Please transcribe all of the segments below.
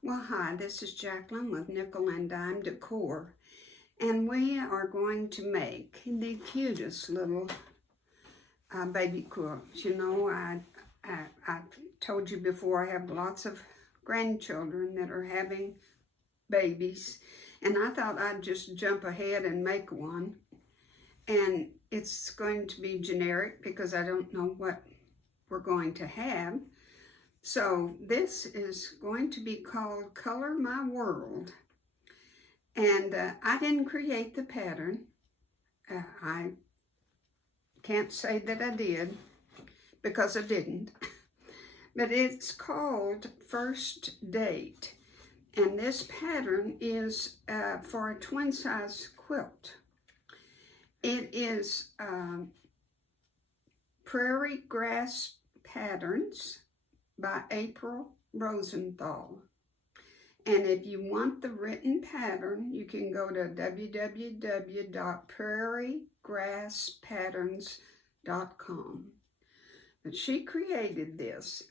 Well, hi, this is Jacqueline with Nickel and Dime Decor, and we are going to make the cutest little baby quilts. You know, I told you before I have lots of grandchildren that are having babies, and I thought I'd just jump ahead and make one. And it's going to be generic because I don't know what we're going to have. So this is going to be called Color My World. And I didn't create the pattern. I can't say that I did because I didn't. But it's called First Date. And this pattern is for a twin size quilt. It is Prairie Grass Patterns by April Rosenthal. And if you want the written pattern, you can go to www.prairiegrasspatterns.com. But she created this.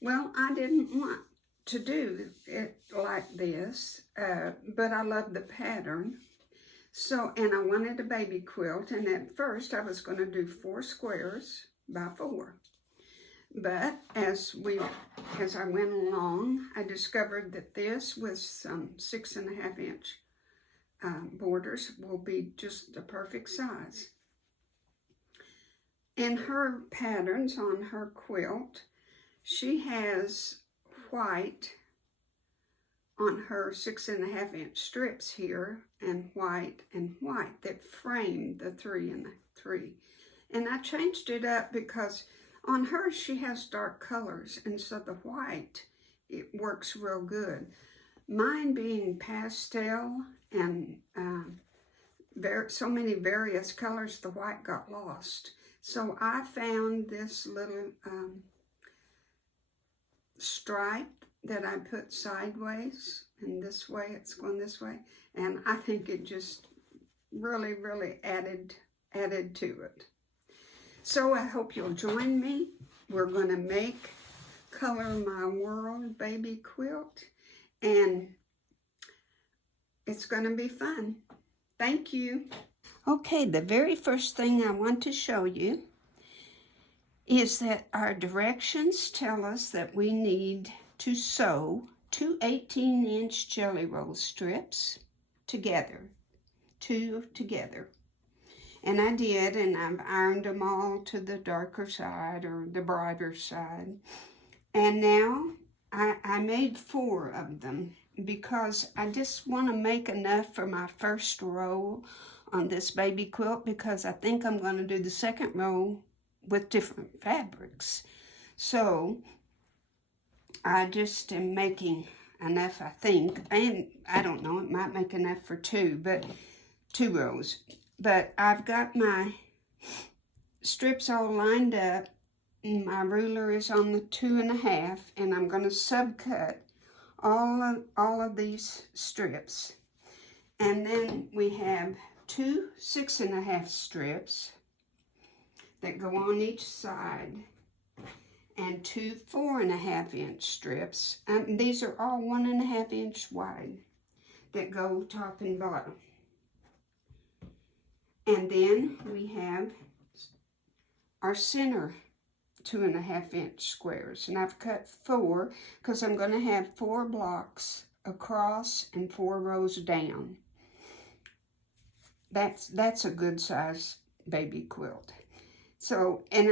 Well, I didn't want to do it like this, but I love the pattern. So, and I wanted a baby quilt, and at first I was going to do 4 squares by 4. But as I went along, I discovered that this with some 6.5 inch borders will be just the perfect size. In her patterns on her quilt, she has white on her 6.5 inch strips here, and white that frame the 3 and 3. And I changed it up because on her, she has dark colors, and so the white, it works real good. Mine being pastel and so many various colors, the white got lost. So I found this little stripe that I put sideways, and this way, it's going this way. And I think it just really, really added to it. So I hope you'll join me. We're going to make Color My World baby quilt, and it's going to be fun. Thank you. Okay, the very first thing I want to show you is that our directions tell us that we need to sew 2 18-inch jelly roll strips together, 2 together. And I did, and I've ironed them all to the darker side or the brighter side. And now I made 4 of them because I just want to make enough for my first row on this baby quilt, because I think I'm going to do the second row with different fabrics. So I just am making enough, I think, and I don't know, it might make enough for 2 rows. But I've got my strips all lined up. My ruler is on the 2.5, and I'm going to subcut all of these strips. And then we have 2 6.5 strips that go on each side, and 2 4.5 inch strips. And these are all 1.5 inch wide that go top and bottom. And then we have our center 2.5 inch squares. And I've cut 4 because I'm going to have 4 blocks across and 4 rows down. That's a good size baby quilt. So, and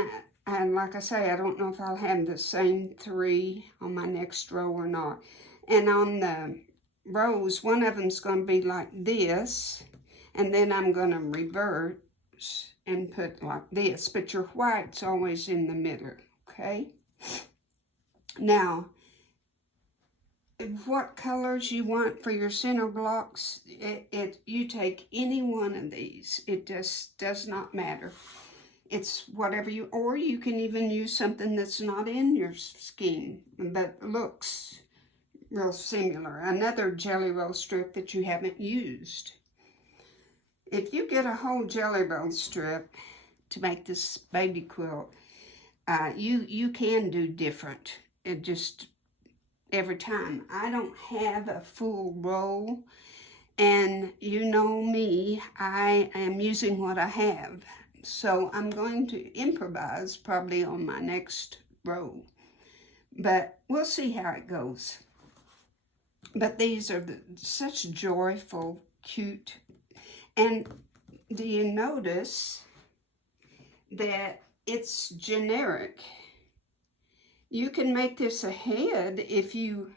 like I say, I don't know if I'll have the same 3 on my next row or not. And on the rows, one of them's going to be like this. And then I'm going to reverse and put like this. But your white's always in the middle, okay? Now, what colors you want for your center blocks, you take any one of these. It just does not matter. It's whatever you, or you can even use something that's not in your scheme, but looks real similar. Another jelly roll strip that you haven't used. If you get a whole jelly roll strip to make this baby quilt, you can do different. It just every time. I don't have a full roll, and you know me, I am using what I have. So I'm going to improvise probably on my next row, but we'll see how it goes. But these are such joyful, cute, and do you notice that it's generic? You can make this a head if you,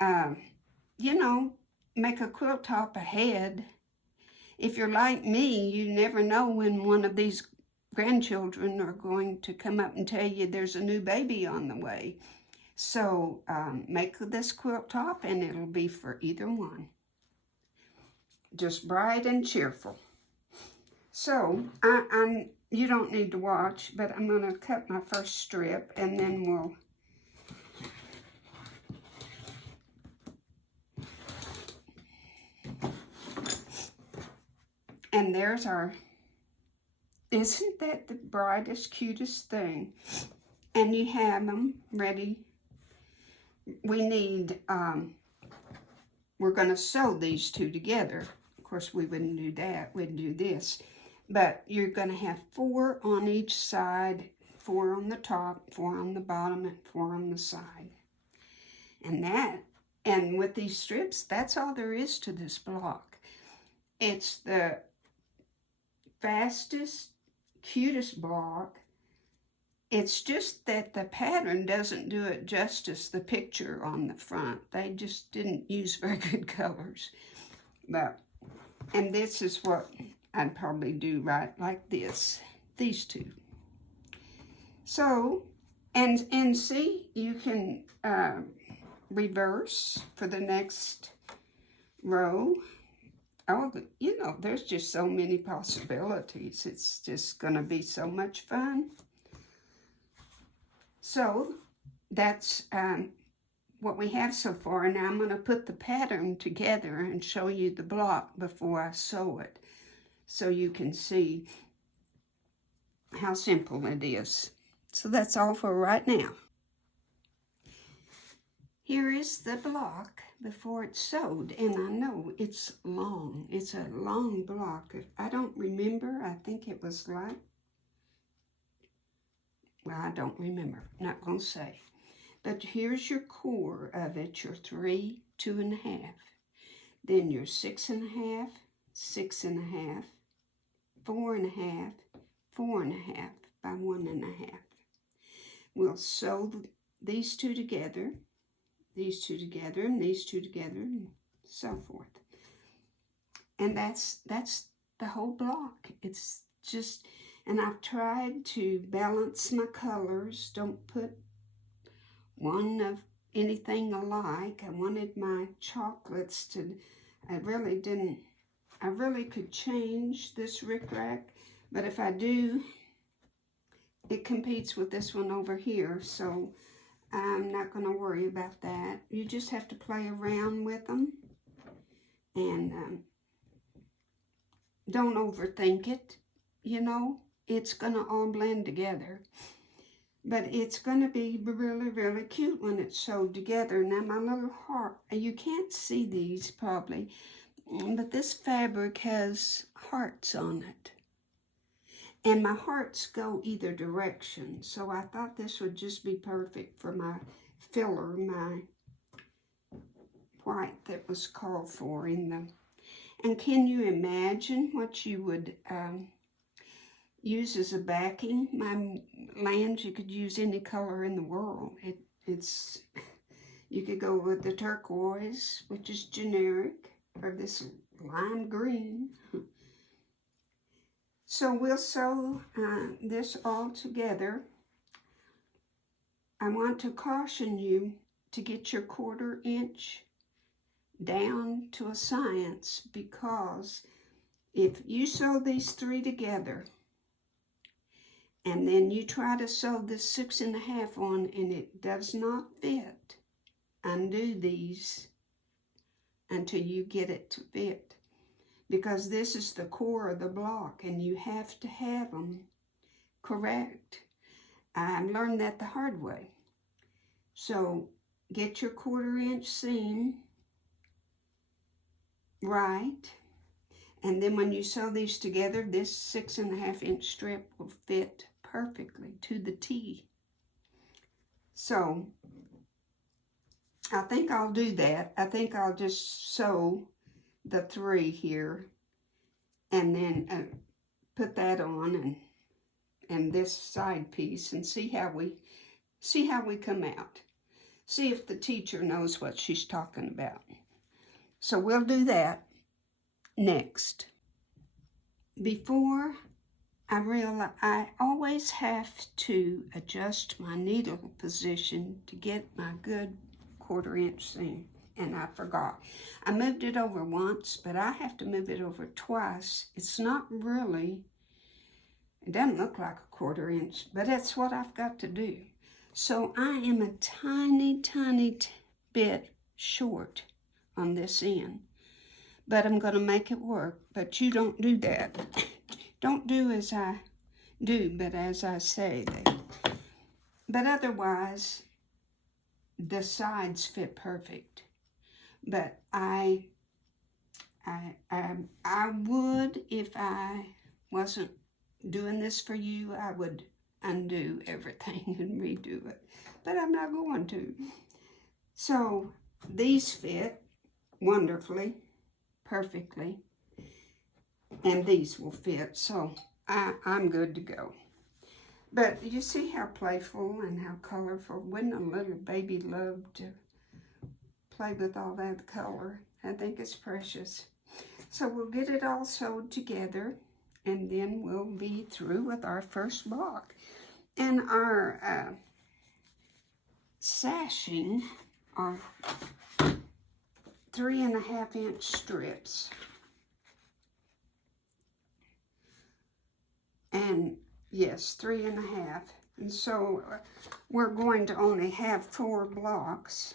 you know, make a quilt top a head. If you're like me, you never know when one of these grandchildren are going to come up and tell you there's a new baby on the way. So make this quilt top and it'll be for either one. Just bright and cheerful. So you don't need to watch, but I'm going to cut my first strip and then we'll and there's our, isn't that the brightest, cutest thing? And you have them ready. We need, we're going to sew these two together. Of course, we wouldn't do that. We'd do this. But you're going to have 4 on each side, 4 on the top, 4 on the bottom, and 4 on the side. And with these strips, that's all there is to this block. It's the fastest, cutest block. It's just that the pattern doesn't do it justice, the picture on the front. They just didn't use very good colors. And this is what I'd probably do right like this, these two. So, and see, you can reverse for the next row. Oh, you know, there's just so many possibilities. It's just going to be so much fun. So that's what we have so far. Now I'm going to put the pattern together and show you the block before I sew it, so you can see how simple it is. So that's all for right now. Here is the block before it's sewed, and I know it's long. It's a long block. I don't remember. I think it was like, well, I don't remember. Not going to say. But here's your core of it, your 3, 2.5. Then your 6.5, 6.5, 4.5, 4.5 by 1.5. We'll sew these two together, these two together, and these two together, and so forth. And that's the whole block. It's just, and I've tried to balance my colors. Don't put one of anything alike. I wanted my chocolates to, I really could change this rickrack, but if I do, it competes with this one over here, so I'm not going to worry about that. You just have to play around with them, and don't overthink it, you know. It's going to all blend together. But it's going to be really, really cute when it's sewed together. Now my little heart, you can't see these probably, but this fabric has hearts on it. And my hearts go either direction. So I thought this would just be perfect for my filler, my white that was called for in the. And can you imagine what you would use as a backing? My land, you could use any color in the world. It's you could go with the turquoise, which is generic, or this lime green. So we'll sew this all together. I want to caution you to get your 1/4 inch down to a science, because if you sew these 3 together and then you try to sew this 6.5 on and it does not fit, undo these until you get it to fit. Because this is the core of the block and you have to have them correct. I learned that the hard way. So get your 1/4 inch seam right. And then when you sew these together, this 6.5 inch strip will fit perfectly to the T. So I think I'll do that. I think I'll just sew the 3 here and then put that on and this side piece and see how we come out. See if the teacher knows what she's talking about. So we'll do that next. Before I realize I always have to adjust my needle position to get my good 1/4 inch seam, and I forgot. I moved it over once, but I have to move it over twice. It's not really, it doesn't look like a 1/4 inch, but that's what I've got to do. So I am a tiny bit short on this end, but I'm going to make it work. But you don't do that. Don't do as I do, but as I say. But otherwise, the sides fit perfect. But I would, if I wasn't doing this for you, I would undo everything and redo it. But I'm not going to. So these fit wonderfully, perfectly, and these will fit, so I'm good to go. But you see how playful and how colorful? Wouldn't a little baby love to play with all that color? I think it's precious. So we'll get it all sewed together, and then we'll be through with our first block. And our sashing are 3.5 inch strips. And yes, 3.5. And so we're going to only have 4 blocks.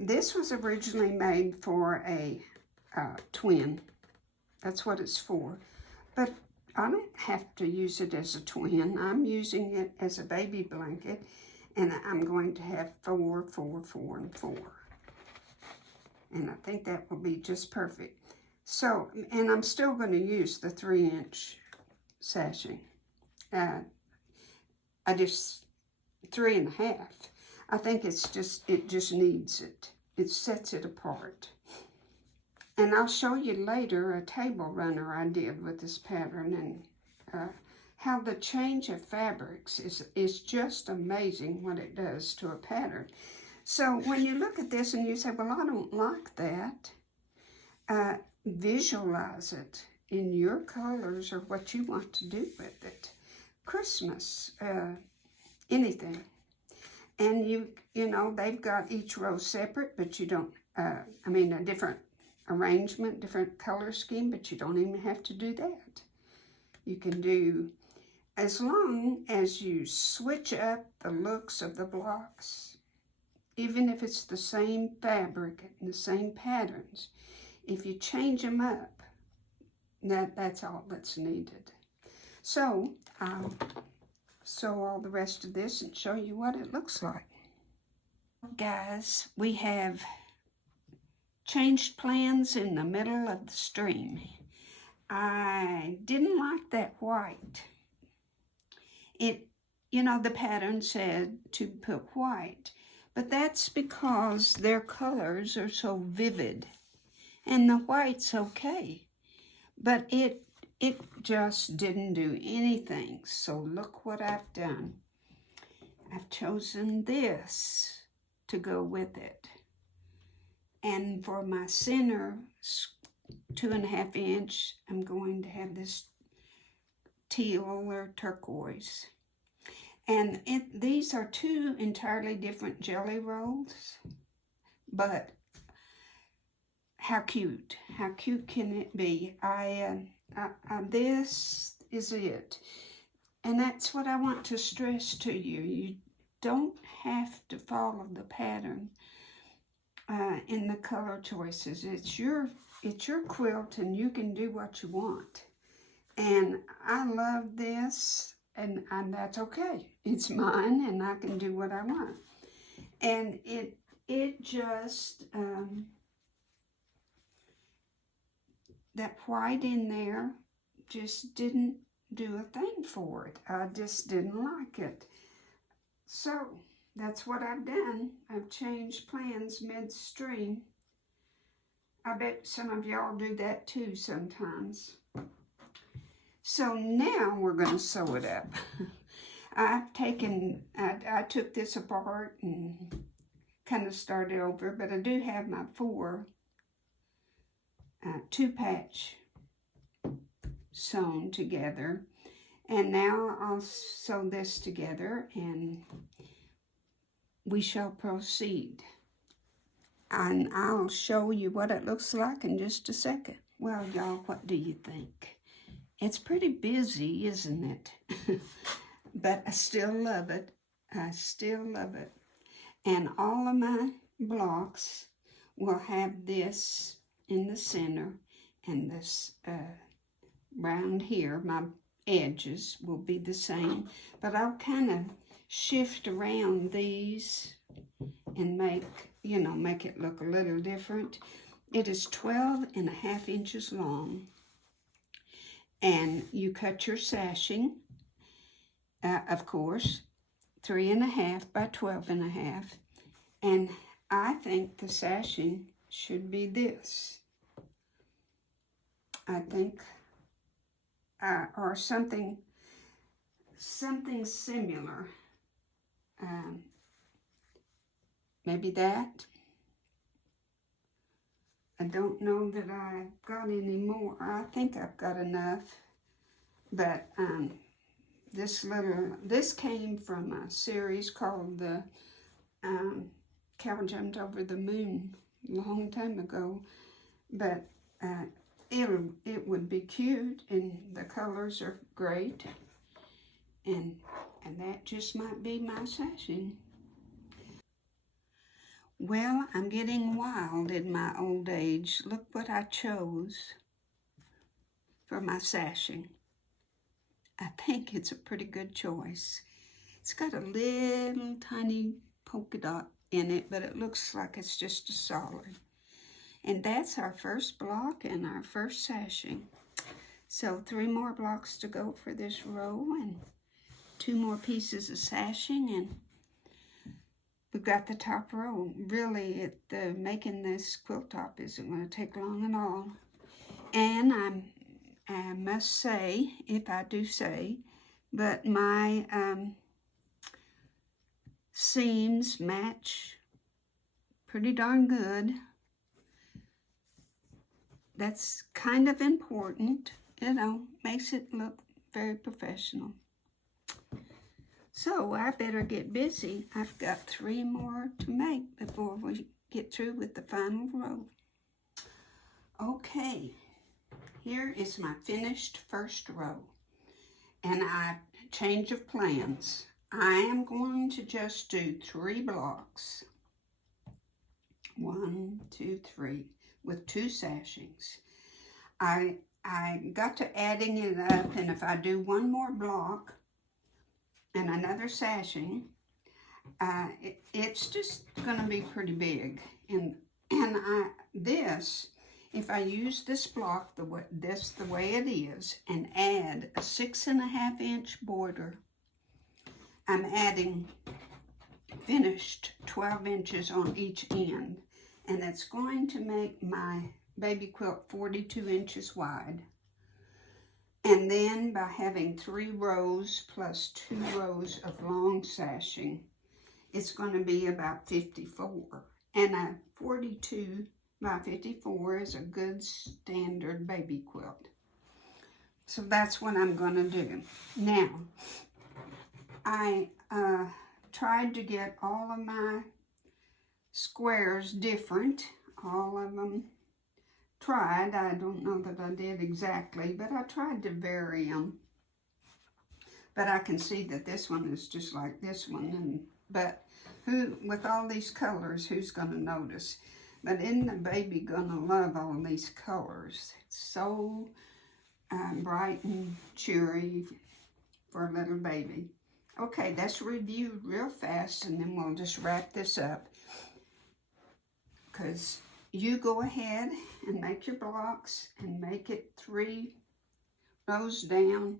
This was originally made for a twin. That's what it's for. But I don't have to use it as a twin. I'm using it as a baby blanket. And I'm going to have 4, 4, 4, and 4. And I think that will be just perfect. So, and I'm still going to use the 3 inch sashing. I just 3.5. I think it just needs it. It sets it apart. And I'll show you later a table runner I did with this pattern, and how the change of fabrics is just amazing what it does to a pattern. So when you look at this and you say, well, I don't like that, visualize it in your colors or what you want to do with it. Christmas, anything. And you know, they've got each row separate, but you don't, I mean, a different arrangement, different color scheme, but you don't even have to do that. You can do, as long as you switch up the looks of the blocks, even if it's the same fabric and the same patterns, if you change them up, that's all that's needed. So I'll sew all the rest of this and show you what it looks like. Guys, we have changed plans in the middle of the stream. I didn't like that white. You know, the pattern said to put white, but that's because their colors are so vivid, and the white's okay, but it just didn't do anything. So look what I've done. I've chosen this to go with it. And for my center 2.5 inch, I'm going to have this teal or turquoise. And these are 2 entirely different jelly rolls, but how cute can it be? This is it. And that's what I want to stress to you. You don't have to follow the pattern in the color choices. It's your quilt, and you can do what you want. And I love this, and that's okay. It's mine, and I can do what I want. And it just, that white in there just didn't do a thing for it. I just didn't like it. So that's what I've done. I've changed plans midstream. I bet some of y'all do that too sometimes. So now we're going to sew it up. I took this apart and kind of started over, but I do have my 4 2-patch sewn together. And now I'll sew this together and we shall proceed. And I'll show you what it looks like in just a second. Well, y'all, what do you think? It's pretty busy, isn't it? But I still love it. I still love it. And all of my blocks will have this in the center, and this round here, my edges will be the same. But I'll kind of shift around these and make it look a little different. It is 12.5 inches long. And you cut your sashing, of course, 3.5 by 12.5. And I think the sashing should be this. I think, or something similar. Maybe that. I don't know that I've got any more. I think I've got enough. But this came from a series called the Cow Jumped Over the Moon a long time ago. But it would be cute, and the colors are great. And that just might be my sashing. Well, I'm getting wild in my old age. Look what I chose for my sashing. I think it's a pretty good choice. It's got a little tiny polka dot in it, but it looks like it's just a solid. And that's our first block and our first sashing. So 3 more blocks to go for this row, and 2 more pieces of sashing, and we've got the top row. Really, making this quilt top isn't going to take long at all. And I must say, if I do say, but my seams match pretty darn good. That's kind of important, makes it look very professional. So I better get busy. I've got 3 more to make before we get through with the final row. Okay, here is my finished first row. And change of plans. I am going to just do 3 blocks. 1, 2, 3, with 2 sashings. I got to adding it up, and if I do 1 more block and another sashing, it's just going to be pretty big. And if I use this block the way it is, and add a 6.5 inch border, I'm adding finished 12 inches on each end, and that's going to make my baby quilt 42 inches wide. And then by having 3 rows plus 2 rows of long sashing, it's going to be about 54. And a 42 by 54 is a good standard baby quilt. So that's what I'm going to do. Now, I tried to get all of my squares different. All of them tried. I don't know that I did exactly, but I tried to vary them. But I can see that this one is just like this one. But with all these colors, who's going to notice? But isn't the baby going to love all these colors? It's so bright and cheery for a little baby. Okay, let's review real fast and then we'll just wrap this up. Because you go ahead and make your blocks and make it 3 rows down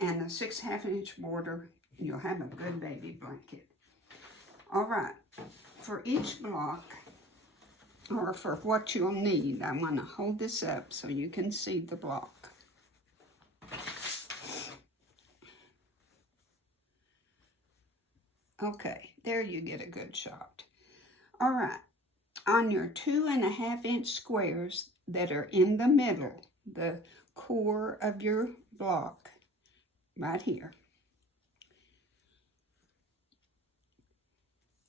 and a 6½ inch border. You'll have a good baby blanket. All right, for each block, or for what you'll need, I want to hold this up so you can see the block. Okay, there you get a good shot. All right, on your 2½ inch squares that are in the middle, the core of your block, right here,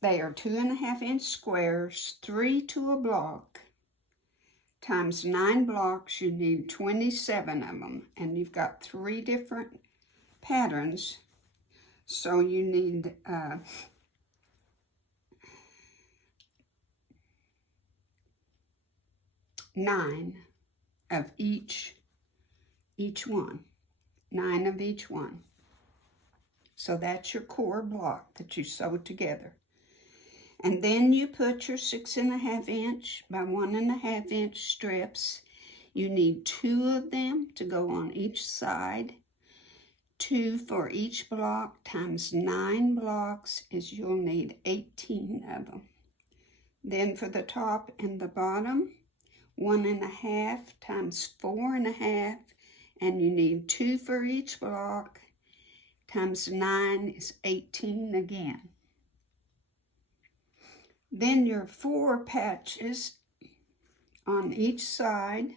they are 2½ inch squares, 3 to a block, times 9 blocks. You need 27 of them, and you've got 3 different patterns, so you need 9 of each one. 9 of each one. So that's your core block that you sewed together. And then you put your 6½ inch by 1½ inch strips. You need 2 of them to go on each side. 2 for each block times 9 blocks is you'll need 18 of them. Then for the top and the bottom, 1½ times 4½ and you need 2 for each block, times 9 is 18 again. Then your 4 patches on each side,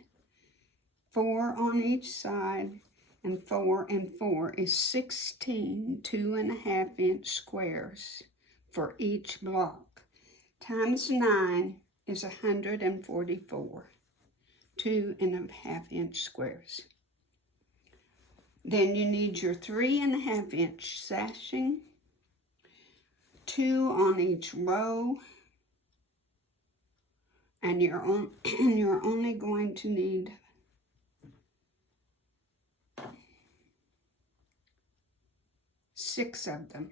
4 on each side, and 4 and 4 is 16 2½ inch squares for each block, times 9 is 144 2½ inch squares. Then you need your 3½ inch sashing, 2 on each row, and you're only going to need 6 of them.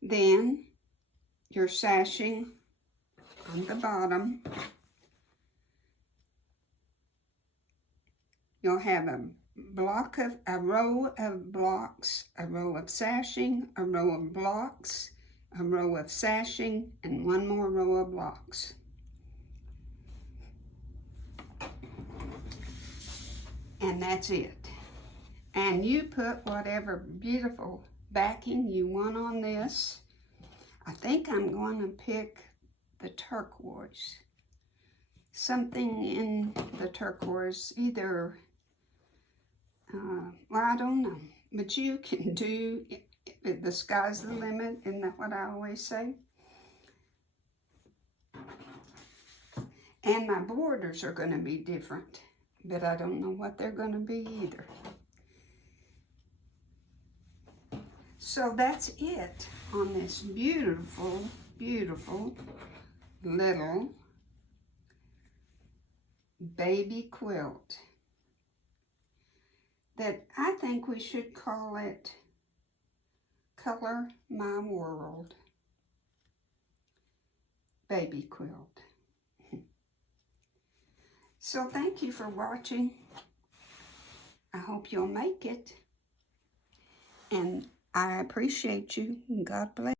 Then your sashing on the bottom, you'll have a row of blocks, a row of sashing, a row of blocks, a row of sashing, and 1 more row of blocks. And that's it. And you put whatever beautiful backing you want on this. I think I'm going to pick the turquoise. Something in the turquoise, either, well, I don't know. But you can do, the sky's the limit, isn't that what I always say? And my borders are going to be different, but I don't know what they're going to be either. So that's it on this beautiful, beautiful little baby quilt that I think we should call it Color My World Baby Quilt. So thank you for watching. I hope you'll make it. And I appreciate you. God bless.